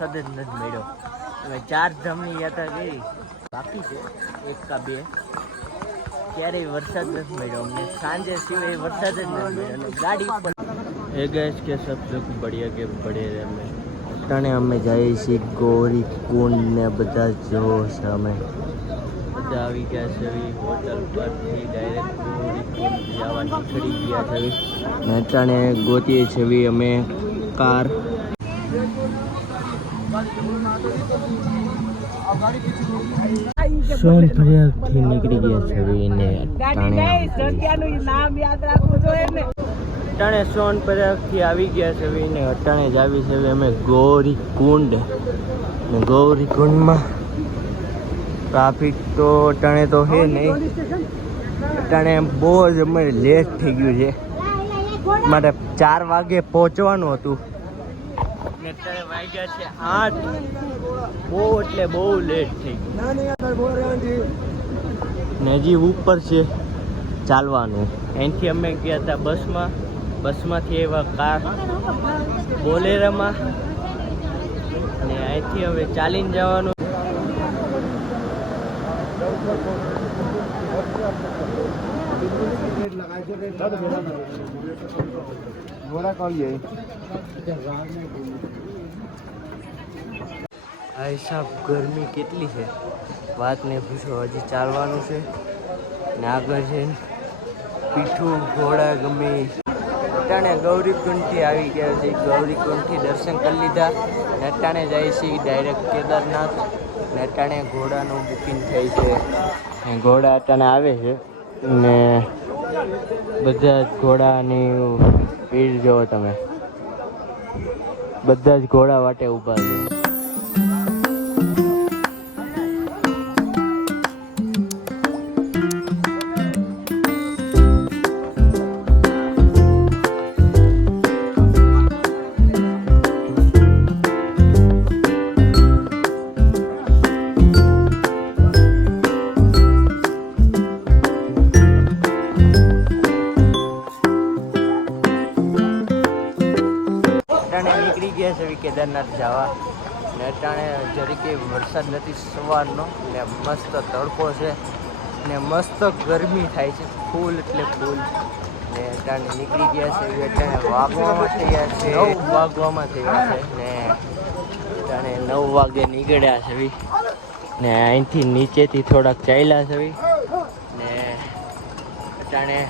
વરસાદ જ નથી મળ્યો. હવે 4 ધામની યાત્રા કરી બાકી છે, 1 का 2, ક્યારેય વરસાદ નથી મળ્યો અમને. સાંજે સિવાય વરસાદ જ નથી મળ્યો અને ગાડી ઉપર એ ગેસ કે સબ લોગ બઢિયા કે બઢિયા અમે અટાણે અમે જઈએ છીએ ગૌરી કુંડ ને બધા જો છે. અમે બધા આવી ગયા છે હોટલ પરથી ડાયરેક્ટ ગૌરી કુંડ જવા નીકળી ગયા છે ને અટાણે ગોતીએ છે અમે કાર. સોનપ્રયાગથી નીકળી ગયા છે ને અટાણે સોનપ્રયાગથી આવી ગયા છે ને અટાણે જ આવી છે અમે ગૌરી કુંડ ને ગૌરી કુંડમાં ટ્રાફિક તો અટાણે તો છે નહીં. અટાણે બહુ જ અમારે લેટ થઈ ગયું છે, મારે 4 વાગે પહોંચવાનું હતું ને અત્યારે વાગ્યા છે 8. બહુ એટલે બહુ લેટ થઈ ગયું ને હજી ઉપર છે ચાલવાનું. અહીંથી અમે ગયા હતા બસમાંથી એવા કાર બોલેરામાં ને અહીંથી હવે ચાલીને જવાનું. ભાઈ સાહેબ ગરમી કેટલી છે વાત ને પૂછો. હજી ચાલવાનું છે ને આગળ છે પીઠું ઘોડા ગમે. અટાણે ગૌરીકુંડથી આવી ગયા છે, ગૌરીકુંડથી દર્શન કરી લીધા ને અટાણે જાય છે ડાયરેક્ટ કેદારનાથ ને અટાણે ઘોડાનું બુકિંગ થઈ છે ને ઘોડા અટાણે આવે છે ને બધા જ ઘોડાની ભીડ જોવો તમે, બધા જ ઘોડા વાટે ઊભા છે. નીકળી ગયા છે કેદારનાથ જવા ને અટાણે જરીકે વરસાદ નથી સવારનો ને મસ્ત તડકો છે ને મસ્ત ગરમી થાય છે ફૂલ એટલે ફૂલ ને અટાણે નીકળી ગયા છે. અટાણે વાગવામાં થયા છે 9 વાગવામાં થયા છે ને અટાણે 9 વાગે નીકળ્યા છે ને અહીંથી નીચેથી થોડાક ચાલ્યા છે ને અટાણે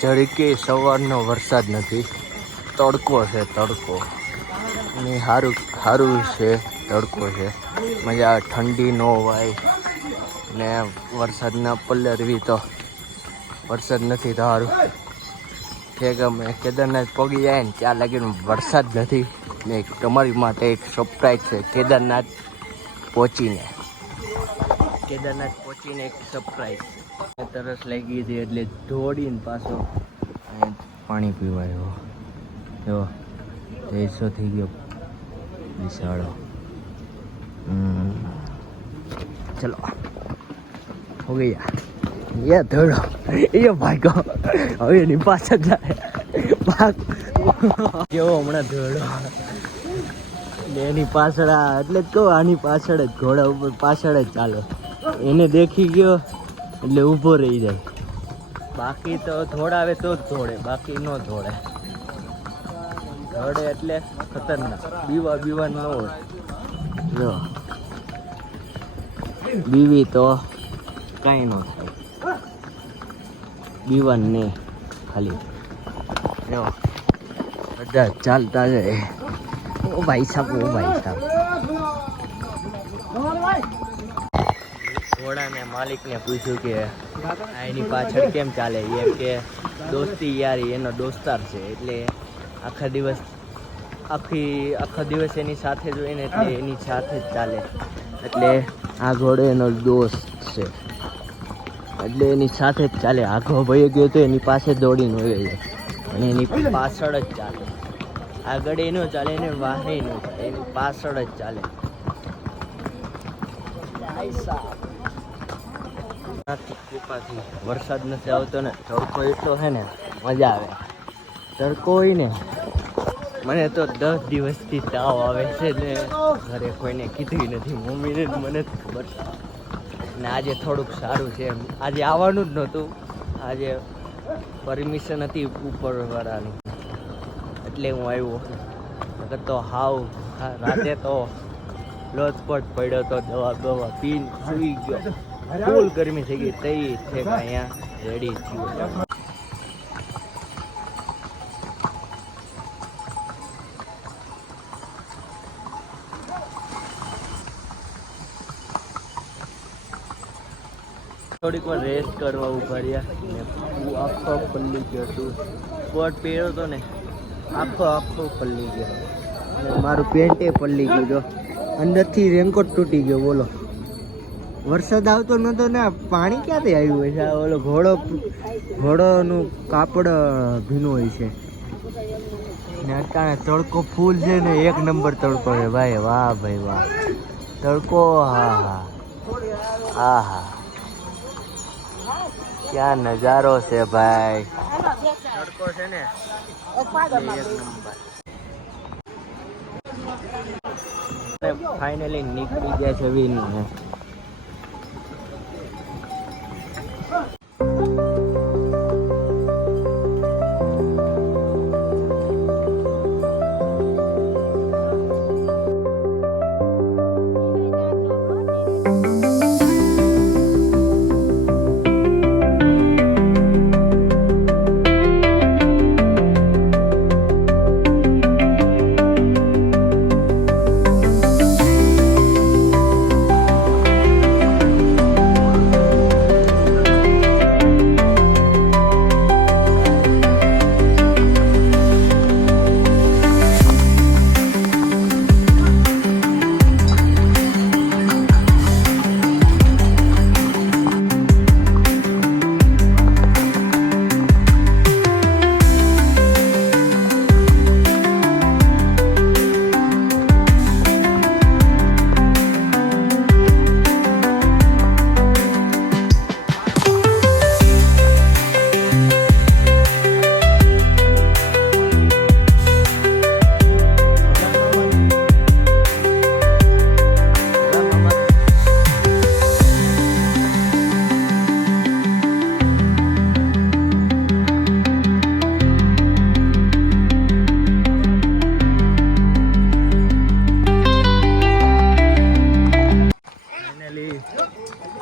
જરીકે સવારનો વરસાદ નથી, તડકો છે તડકો. ને સારું છે તડકો છે, મજા ઠંડી ન હોય ને વરસાદના પલરવી તો વરસાદ નથી તો સારું કે ગમે કેદારનાથ પગી જાય ને ત્યાં લાગીને વરસાદ નથી ને તમારી માટે એક સરપ્રાઈઝ છે કેદારનાથ પહોંચીને એક સરપ્રાઈઝ તરસ લાગી હતી એટલે દોડીને પાછો પાણી પીવાયો જો 150 થઈ ગયો વિશાળો ચલો હો ગયા ये थोड़ा ये भागो હવે એની પાછળ જાય ભાગ કેવો હમણાં ધોડો એની પાછળ એટલે જ કહું આની પાછળ જ ઘોડા ઉપર પાછળ જ ચાલે એને દેખી ગયો એટલે ઊભો રહી જાય બાકી તો ધોડાવે તો જ ધોડે બાકી ન ધોડે ધોડે એટલે ખતરનાક બીવા ન હોય જો બીવી તો કાંઈ ન થાય બીવાન ને ખાલી જો બધા ચાલતા જાય ઓ ભાઈ સાહેબ ઘોડાને માલિકને પૂછ્યું કે એની પાછળ કેમ ચાલે એમ કે દોસ્તી યારી એનો દોસ્તાર છે એટલે આખા દિવસ એની સાથે જ હોય ને એટલે એની સાથે જ ચાલે એટલે આ ઘોડો એનો દોસ્ત છે એટલે એની સાથે જ ચાલે આખો ભાઈ ગયો તો એની પાસે દોડીને હોય જાય અને એની પાછળ જ ચાલે આગળ એનો ચાલે એને વાહે ન ચાલે એની પાછળ જ ચાલે કૃપાથી વરસાદ નથી આવતો ને તડકો એટલો છે ને મજા આવે તડકો હોય ને મને તો 10 દિવસથી તાવ આવે છે ને ઘરે કોઈને કીધું નથી મમ્મીને મને જ ખબર ને આજે થોડુંક સારું છે આજે આવવાનું જ નહોતું આજે પરમિશન હતી ઉપરવાળાની એટલે હું આવ્યો નકર તો રાતે તો લોચપટ પડ્યો તો દવા પીને સૂઈ ગયો ફૂલ ગરમી થઈ ગઈ તઈ છે અહીંયા રેડી થયું થોડીક વાર રેસ્ટ કરવા ઉભા રહ્યા ને આખો પલ્લી ગયો તું કોટ પહેર્યો હતો ને આખો પલ્લી ગયો અને મારું પેન્ટે પલ્લી ગયું જો અંદરથી રેનકોટ તૂટી ગયો બોલો વરસાદ આવતો નહોતો ને પાણી ક્યાંથી આવ્યું હોય છે ઓલો ઘોડોનું કાપડ ભીનું હોય છે ને અટાણે તડકો ફૂલ છે ને 1 નંબર તડકો છે ભાઈ વાહ ભાઈ વાહ તડકો હા क्या नजारो से भाई तड़को से ने 1 नंबर फाइनली निकली गया छवि ने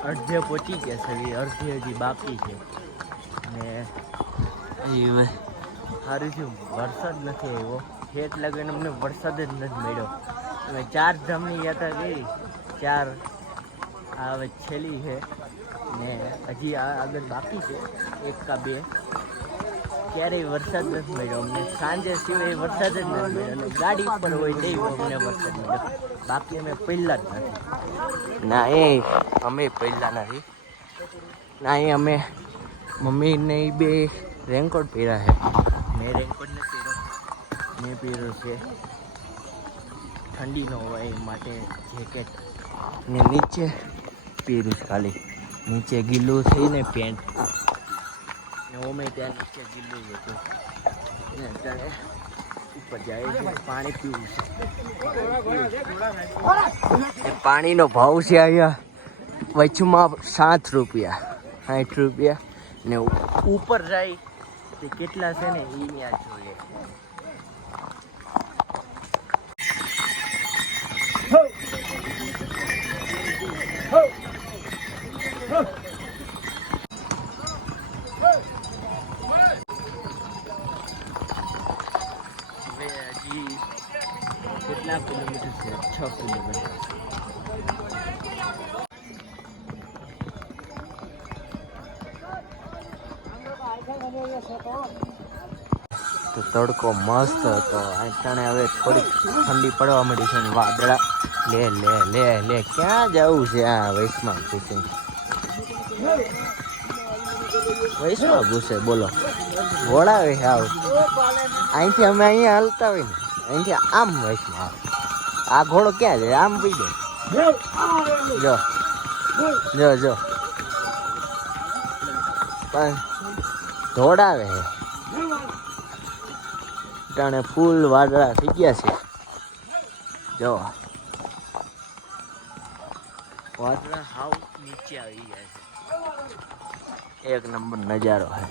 અડધે પહોંચી ગયા છે અડધી હજી બાકી છે ને સારું થયું વરસાદ નથી આવ્યો ઠેઠ લગીને અમને વરસાદ જ નથી મળ્યો અમે 4 ધામની યાત્રા કરી 4 આ હવે છેલ્લી છે ને હજી આગળ બાકી છે 1 કે 2. ક્યારેય વરસાદ નથી મળ્યો અમને, સાંજે સિવાય વરસાદ જ નથી મળ્યો, અને ગાડી ઉપર હોય તે અમને વરસાદ મળ્યો. બાકી અમે પહેલા જ નથી. ના એ અમે પહેલા નથી. ના એ અમે મમ્મી ને એ બે રેનકોટ પહેર્યા છે. મેં રેનકોટ નથી પહેર્યો, મેં પહેર્યો છે ઠંડી ન હોય એ માટે જેકેટ, ને નીચે પહેર્યું છે ખાલી. નીચે ગીલું થઈને પેન્ટ, ને ઓમે ત્યાં નીચે ગીલું હતું. ને અત્યારે ઉપર જાય છે, પાણી પીવું છે. પાણીનો ભાવ છે અહીંયા વચમાં 7 રૂપિયા 60 રૂપિયા, ને ઉપર જાય તે કેટલા છે ને એ ત્યાં જોઈએ. હવે હજી કેટલા કિલોમીટર છે? 6 કિલોમીટર. તો તડકો મસ્ત હતો. અત્યારે હવે થોડીક ઠંડી પડવા માંડી છે. વાદળા લે લે લે લે ક્યાં જવું છે? આ વૈષ્ણવ ઘૂસે, વૈષ્ણવ ઘૂસે બોલો, વોળાવે આવ. અહીંથી અમે અહીંયા હાલતા હોય ને, અહીંથી આમ વૈષ્ણવ આવે. આ ઘોડો ક્યાં જાય? આમ પી દે. જો જો જો પણ દોડાવે છે. જાણે ફૂલ વાદળા થઈ ગયા છે. જો વાદળા હાવ નીચે આવી ગયા છે. એક નંબર નજારો છે.